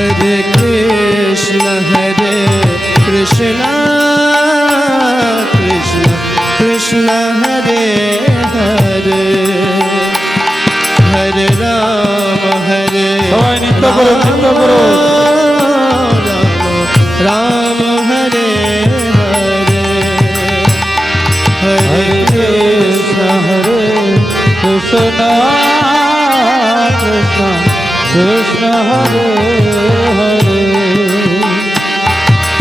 Hare Krishna Krishna Krishna Hare Hare Hare Rama Rama Hare Hare Hare Krishna Krishna Krishna Krishna Hare Hare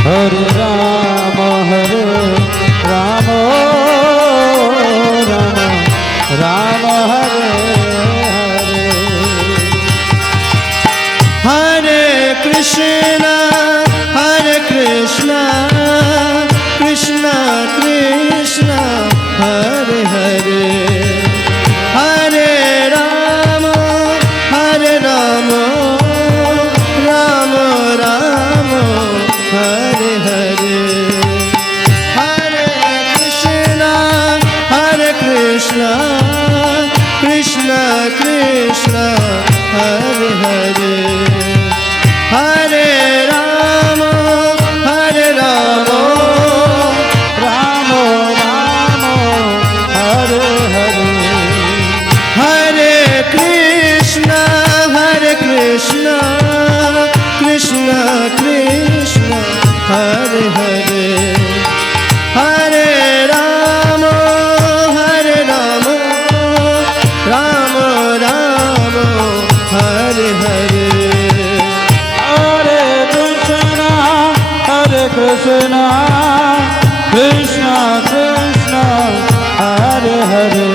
Hare Rama Rama Rama Hare Hare Hare Krishna Krishna Krishna Hare Hare Hare Rama Rama Rama Hare Hare Hare Krishna Krishna Krishna Hare Hare Hare Rama Rama Hare Hare Hare Krishna Krishna Krishna Hare Hare Hare Rama Rama Rama Hare Hare Hare Krishna Krishna Krishna Hare Hare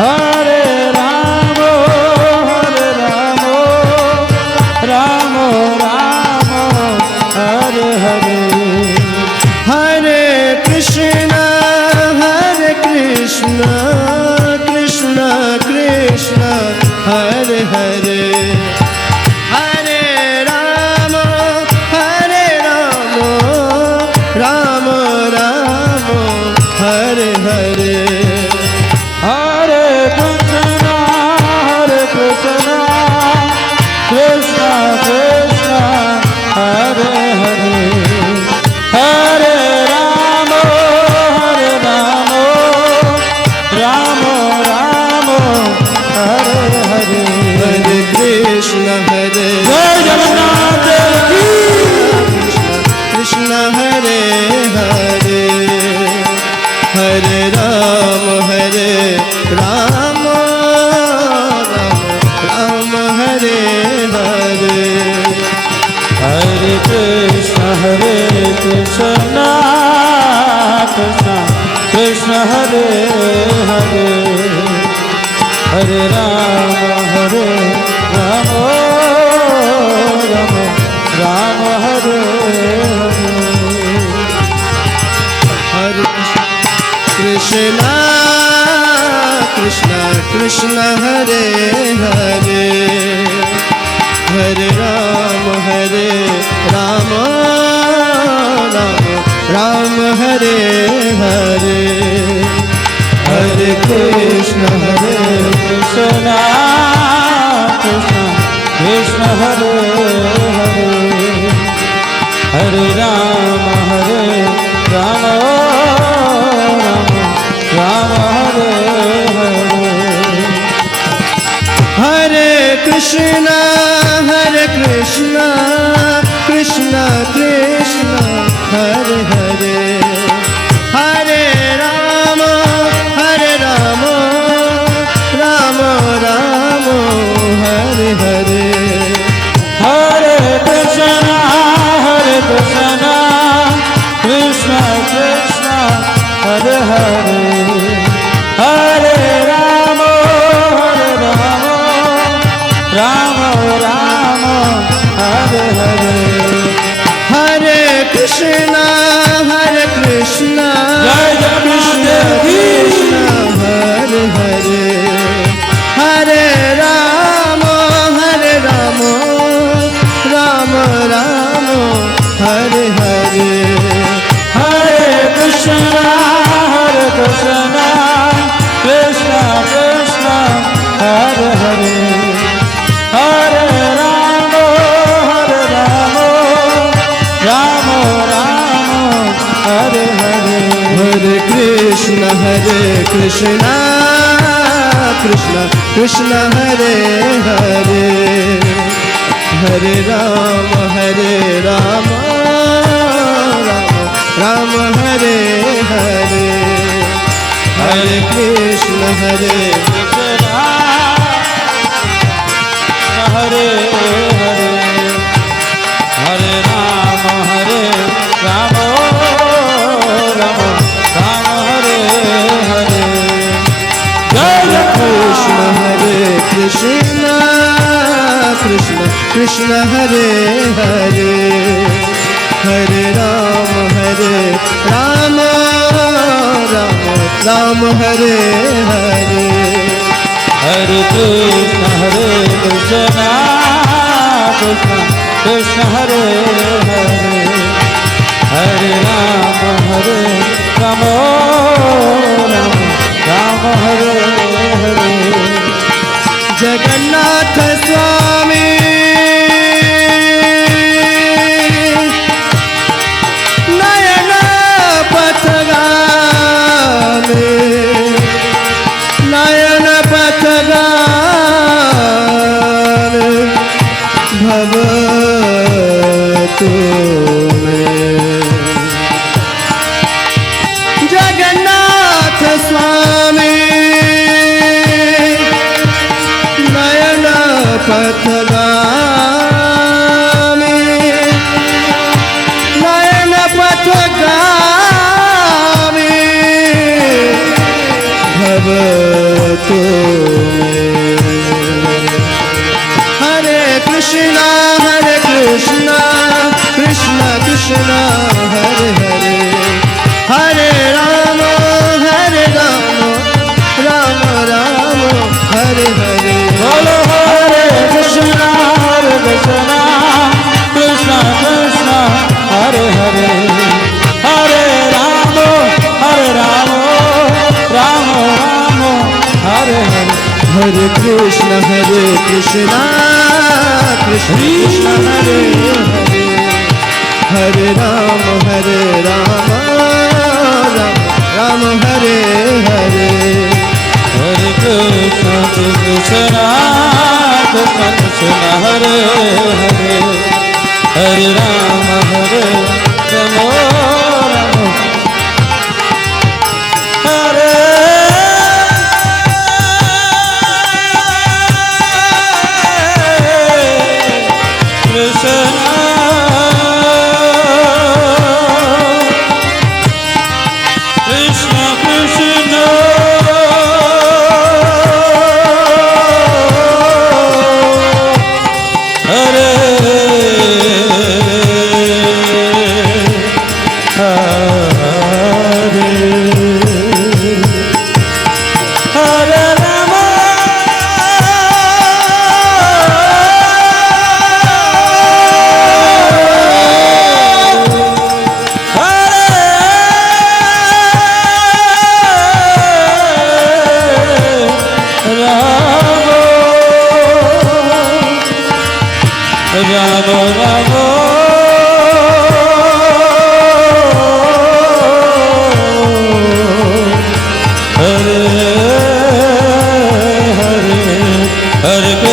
Hare Rama Rama Hare Hare Hare Krishna Krishna Krishna Hare Hare Hare Rama Rama Hare Hare Hare Krishna Krishna Krishna Hare Hare Hare Rama Rama Hare Hare Hare Krishna Hare Jai Jagannath ki Krishna Hare Hare Hare Rama Rama Hare Hare Hare Krishna Krishna Krishna Hare Hare Hare Rama Rama Hare Hare Hare Krishna Krishna Hare Hare Hare Rama Rama Hare Hare Hare Krishna Krishna Krishna Hare Hare Hare Rama Rama Hare Hare Hare Krishna Krishna Krishna Hare Hare Hare Rama Rama Hare Hare Hare Krishna Krishna Krishna Hare Hare Hare Rama Rama Hare Hare Hare Krishna Krishna Krishna Hare Hare Hare Rama Rama Rama Hare Hare Hare Krishna Hare Hare Hare Hare Rama Rama Rama Hare Hare Hare Krishna Hare Krishna Krishna Krishna Hare Hare Hare Rama Rama Rama Hare Hare Hare Krishna Krishna Krishna Hare Hare Hare Rama Rama Rama Hare Hare Jagannath Swami Nayana Pathagami Nayana Pathagami Bhavatu me Jagannath Swami Nayana Pathagami Nayana Pathagami Bhavatu me Hare Krishna Krishna Krishna Hare Hare Hare Rama Rama Rama Hare Hare Bolo Hare Krishna Krishna Krishna Hare Hare Hare Rama Rama Rama Hare Hare Hare Krishna Krishna Krishna Hare Hare Hare Rama Rama Rama Hare Hare Hare Krishna Krishna Krishna Hare Hare Hare Rama Rama Hare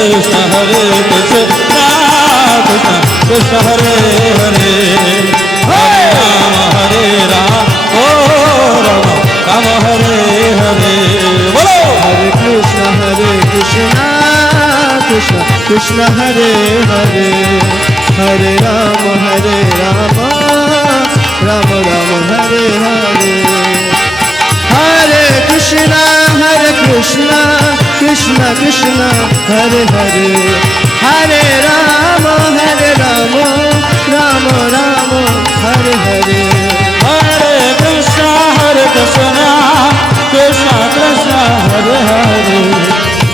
Krishna Krishna Hare Krishna Hare Hare Hare Rama Rama Hare Hare Bolo Hare Krishna Krishna Hare Hare Hare Rama Rama Rama Hare Hare Hare Krishna Krishna Krishna Hare Hare Hare Rama Rama Rama Hare Hare Hare Krishna Krishna Krishna Hare Hare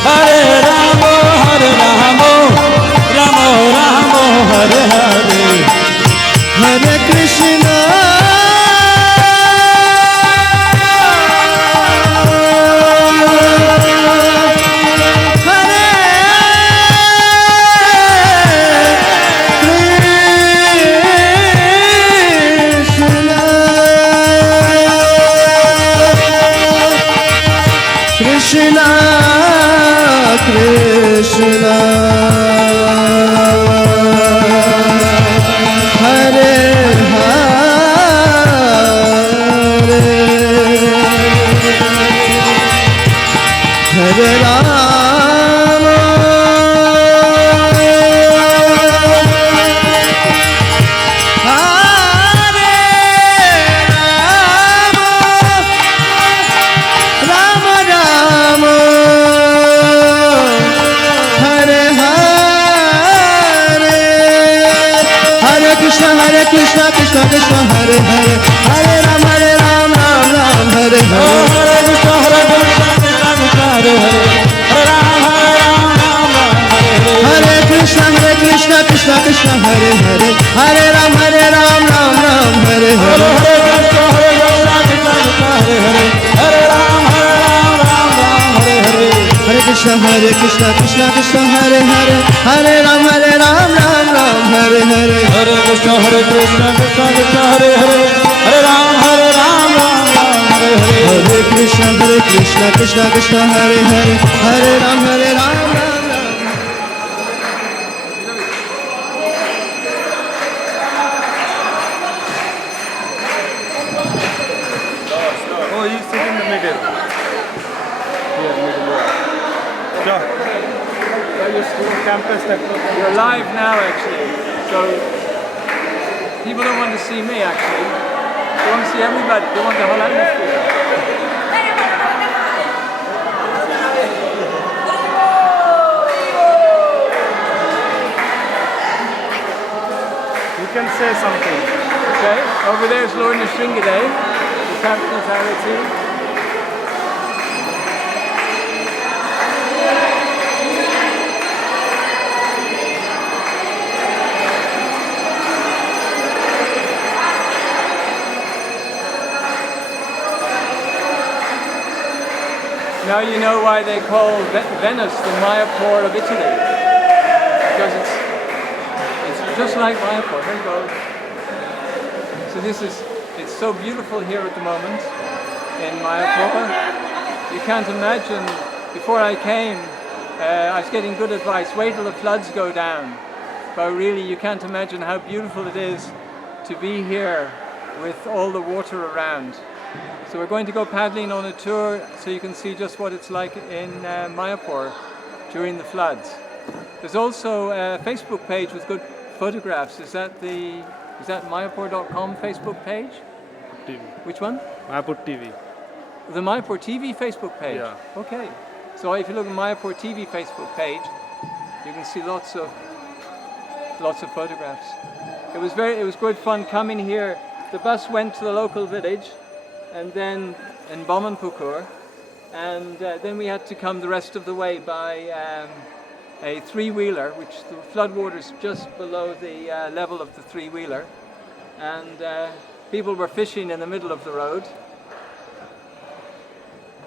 Hare Rama Rama Hare Hare Hare Krishna Hare Hare Krishna Krishna Krishna Hare Hare Hare Ram Ram Ram Hare Hare Hare Krishna Krishna Krishna Hare Hare Hare Ram Ram Hare Hare Hare Krishna Krishna Krishna Hare Hare Hare Ram Ram Hare Hare Hare Krishna Krishna Krishna Hare Hare Hare Ram Hare Krishna Krishna Krishna Hare Hare Hare Ram Ram Hare Hare Hare Krishna Krishna Krishna Hare Hare Hare Ram Hare Hare Hare Krishna Krishna Krishna Hare Hare Hare Ram Ram Oh, you sit in the middle. Here, middle. Sure. Campus You're live now, actually. So people don't want to see me, actually. They want to see everybody. They want the whole atmosphere. You can say something. Okay. Over there is Lord Nrsimhadev, the capital authority. Now you know why they call Venice the Mayapur of Italy, because it's just like Mayapur. There you go. So it's so beautiful here at the moment in Mayapur. You can't imagine. Before I came, I was getting good advice. Wait till the floods go down. But really, you can't imagine how beautiful it is to be here with all the water around. So we're going to go paddling on a tour so you can see just what it's like in Mayapur during the floods. There's also a Facebook page with good photographs. Is that Mayapur.com Facebook page? TV. Which one? Mayapur TV. The Mayapur TV Facebook page? Yeah. Okay. So if you look at Mayapur TV Facebook page, you can see lots of photographs. It was good fun coming here. The bus went to the local village, and then in Bomanpukur, and then we had to come the rest of the way by a three-wheeler, which the floodwaters just below the level of the three-wheeler, and people were fishing in the middle of the road.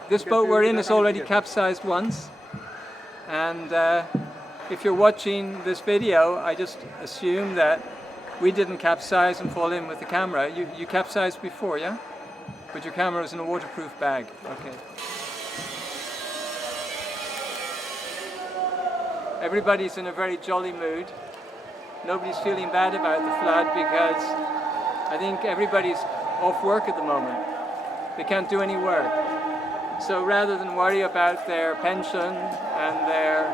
This boat we're in has already capsized once, and if you're watching this video, I just assume that we didn't capsize and fall in with the camera. You capsized before, yeah? But your camera is in a waterproof bag. Okay. Everybody's in a very jolly mood. Nobody's feeling bad about the flood because I think everybody's off work at the moment. They can't do any work. So rather than worry about their pension and their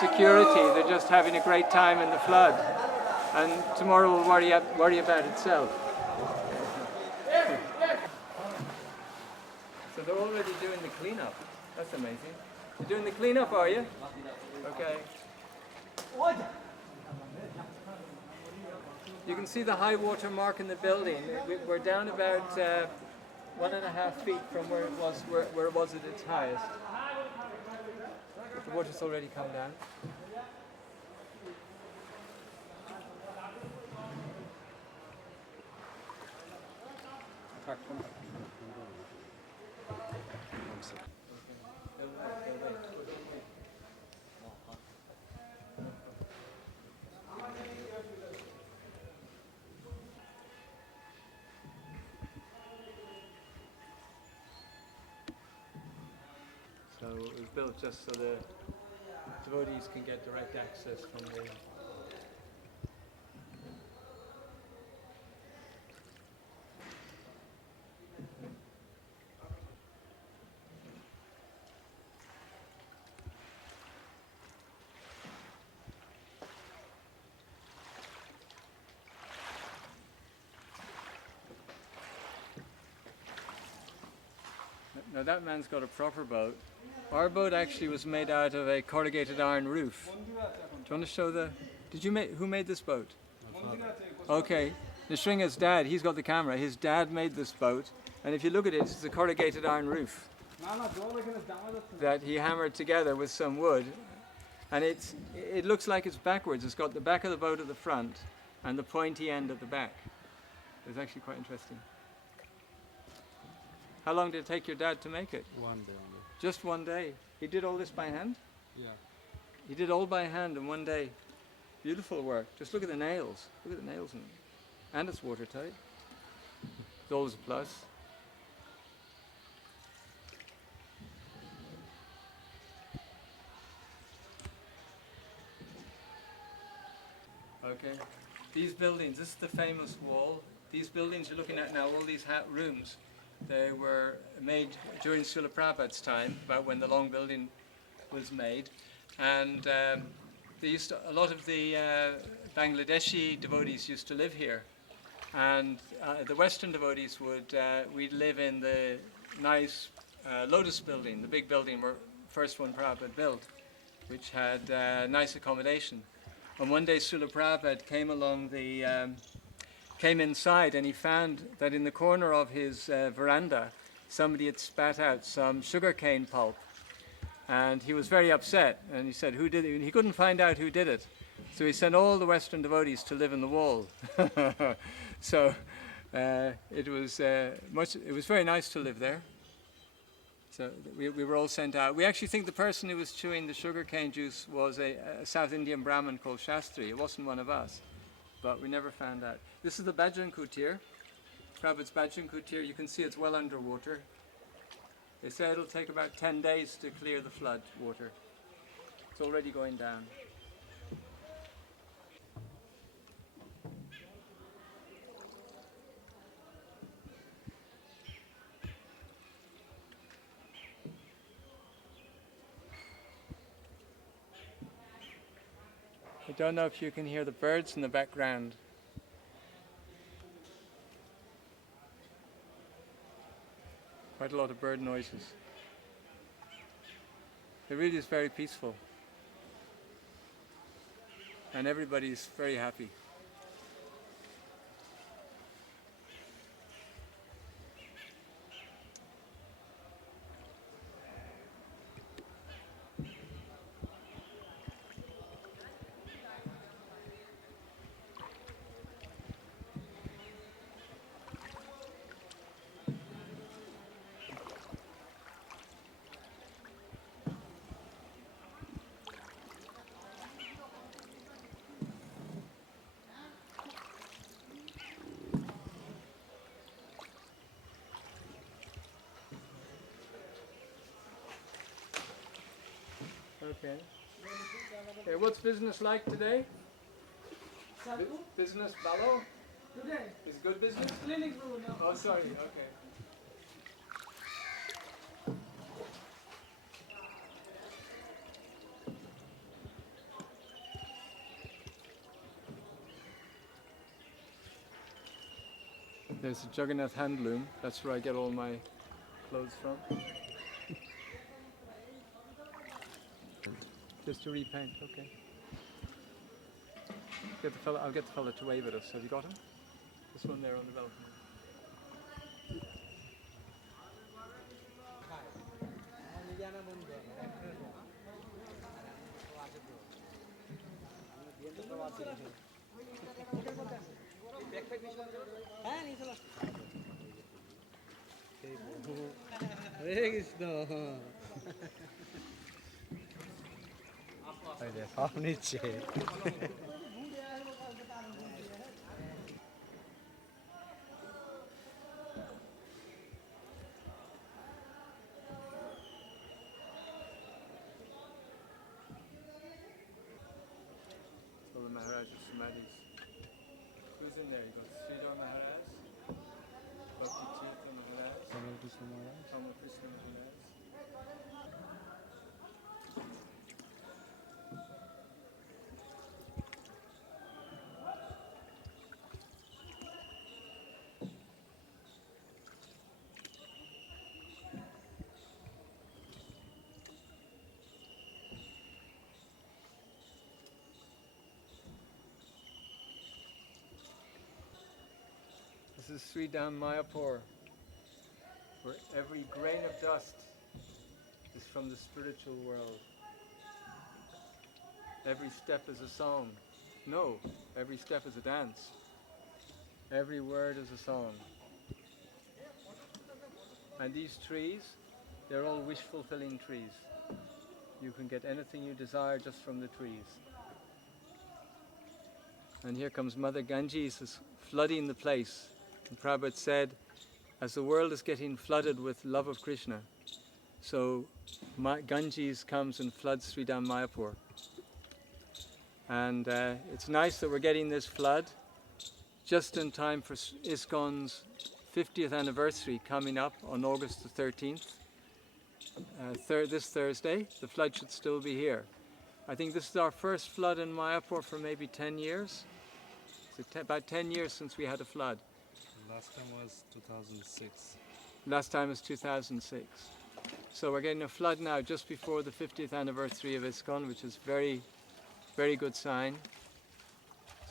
security, they're just having a great time in the flood. And tomorrow will worry about itself. So they're already doing the cleanup. That's amazing. You're doing the cleanup, are you? Okay. You can see the high water mark in the building. We're down about 1.5 feet from where it was at its highest. But the water's already come down. So it was built just so the devotees can get direct access from the... Now that man's got a proper boat. Our boat actually was made out of a corrugated iron roof. Do you want to show the... who made this boat? Okay, Nishringa's dad, he's got the camera. His dad made this boat, and if you look at it, it's a corrugated iron roof that he hammered together with some wood, and it looks like it's backwards. It's got the back of the boat at the front and the pointy end at the back. It's actually quite interesting. How long did it take your dad to make it? 1 day only. Just 1 day. He did all this by hand? Yeah. He did all by hand in 1 day. Beautiful work. Just look at the nails. Look at the nails in it. And it's watertight. It's always a plus. Okay. These buildings, this is the famous wall. These buildings you're looking at now, all these rooms, they were made during Srila Prabhupada's time, about when the long building was made. And a lot of the Bangladeshi devotees used to live here. And the Western devotees we'd live in the nice Lotus building, the big building where first one Prabhupada built, which had nice accommodation. And one day Srila Prabhupada came inside, and he found that in the corner of his veranda somebody had spat out some sugarcane pulp. And he was very upset, and he said, who did it? And he couldn't find out who did it. So he sent all the Western devotees to live in the wall. So it was very nice to live there. So we were all sent out. We actually think the person who was chewing the sugarcane juice was a South Indian Brahmin called Shastri. It wasn't one of us, but we never found out. This is the Bhajan Kutir, Prabhupada's Bhajan Kutir. You can see it's well underwater. They say it'll take about 10 days to clear the flood water. It's already going down. I don't know if you can hear the birds in the background. Quite a lot of bird noises. It really is very peaceful. And everybody's very happy. Okay. Okay, what's business like today? Business, Balo? Today, Is good business? clinic room. Oh, sorry, okay. There's a Jagannath handloom. That's where I get all my clothes from. Just to repaint, okay. I'll get the fella to wave at us. Have you got him? This one there on the balcony. Hare Krishna. সব নিচ্ছে So the Maharaj's Samadhis. Who's in there? You got Sridhar Maharaj, Bhakti Tirtha Maharaj, Ramakrishna Maharaj. Ramakrishna Maharaj. is Sri Dham Mayapur, where every grain of dust is from the spiritual world. Every step is a song. No, every step is a dance. Every word is a song. And these trees, they're all wish-fulfilling trees. You can get anything you desire just from the trees. And here comes Mother Ganges is flooding the place. And Prabhupada said, as the world is getting flooded with love of Krishna, so Ganges comes and floods Sri Dham Mayapur. And it's nice that we're getting this flood just in time for ISKCON's 50th anniversary coming up on August the 13th. This Thursday, the flood should still be here. I think this is our first flood in Mayapur for maybe 10 years. So about 10 years since we had a flood. Last time was 2006. Last time was 2006. So we're getting a flood now just before the 50th anniversary of ISKCON, which is very, very good sign.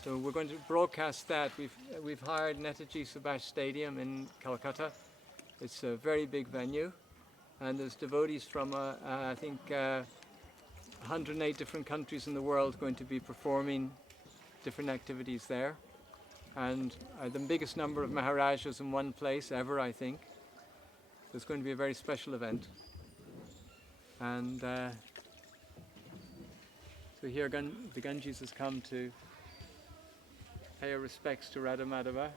So we're going to broadcast that. We've hired Netaji Subhash Stadium in Calcutta. It's a very big venue, and there's devotees from I think 108 different countries in the world going to be performing different activities there. And the biggest number of Maharajas in one place ever, I think. It's going to be a very special event. And so here the Ganges has come to pay our respects to Radha Madhava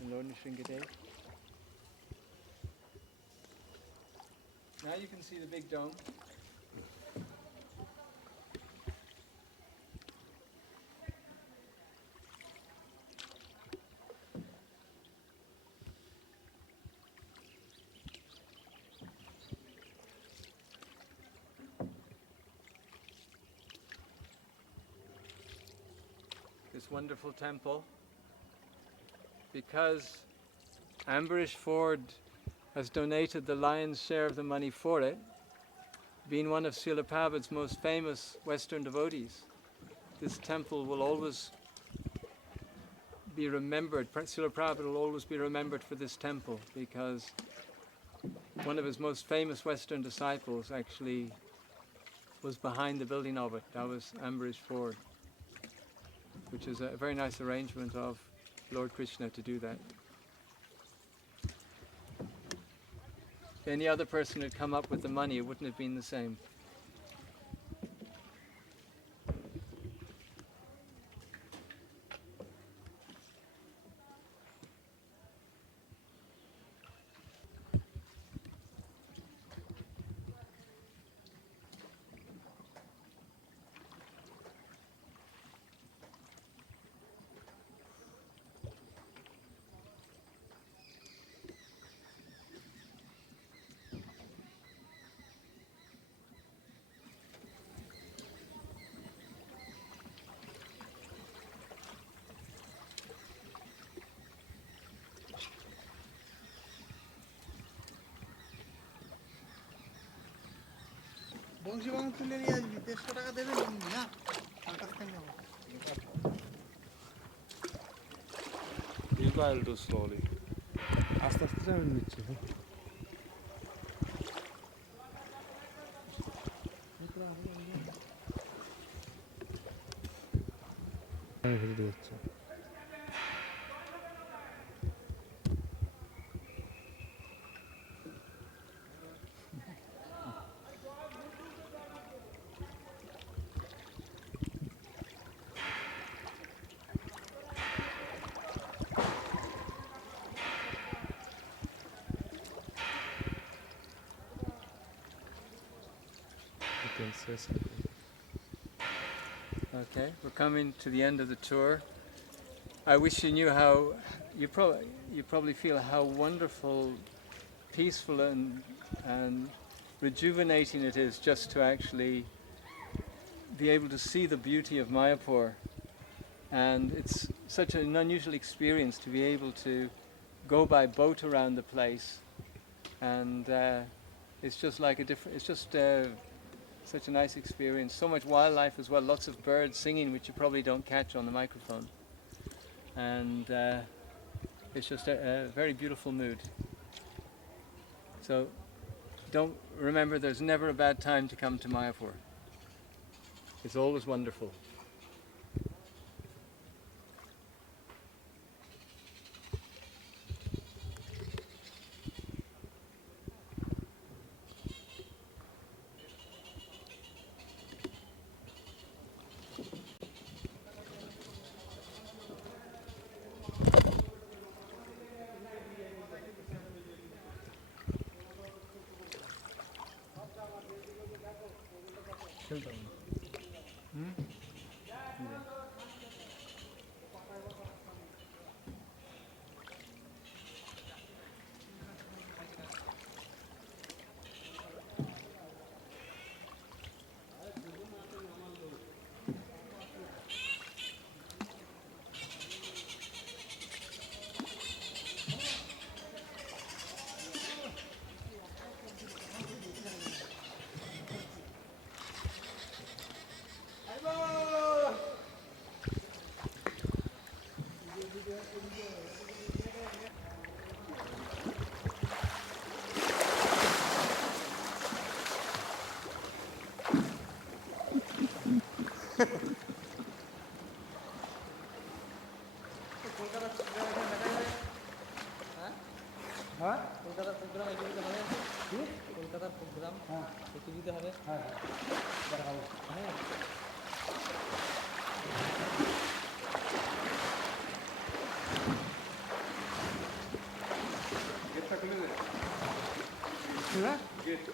and Lord Nrsimhadev. Now you can see the big dome. This wonderful temple, because Ambarish Ford has donated the lion's share of the money for it, being one of Srila Prabhupada's most famous Western devotees. This temple will always be remembered. Srila Prabhupada will always be remembered for this temple, because one of his most famous Western disciples actually was behind the building of it. That was Ambarish Ford, which is a very nice arrangement of Lord Krishna to do that. If any other person had come up with the money, it wouldn't have been the same. Banshi বাং তুলে নিয়ে আসবি 150 টাকা দেবে না তার কাছ থেকে নেবো You gotta do slowly. আস্তে আস্তে যাবেন নিচ্ছে হেঁটে যাচ্ছে Okay, we're coming to the end of the tour. I wish you knew how, you probably feel how wonderful, peaceful and rejuvenating it is just to actually be able to see the beauty of Mayapur. And it's such an unusual experience to be able to go by boat around the place, and it's just like a different, it's just such a nice experience. So much wildlife as well, lots of birds singing, which you probably don't catch on the microphone. And It's just a very beautiful mood. So don't remember, there's never a bad time to come to Mayapur. It's always wonderful. কলকাতার programme এই টিভিতে হবে কি কলকাতার programme হ্যাঁ এই টিভিতে হবে হ্যাঁ দেখাবো হ্যাঁ গেটটা খুলে দে হ্যাঁ gate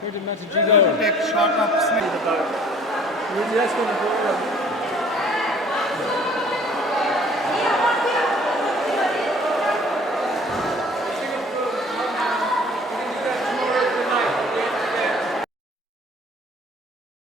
Where did Mataji go? take shot of snake We're just going to go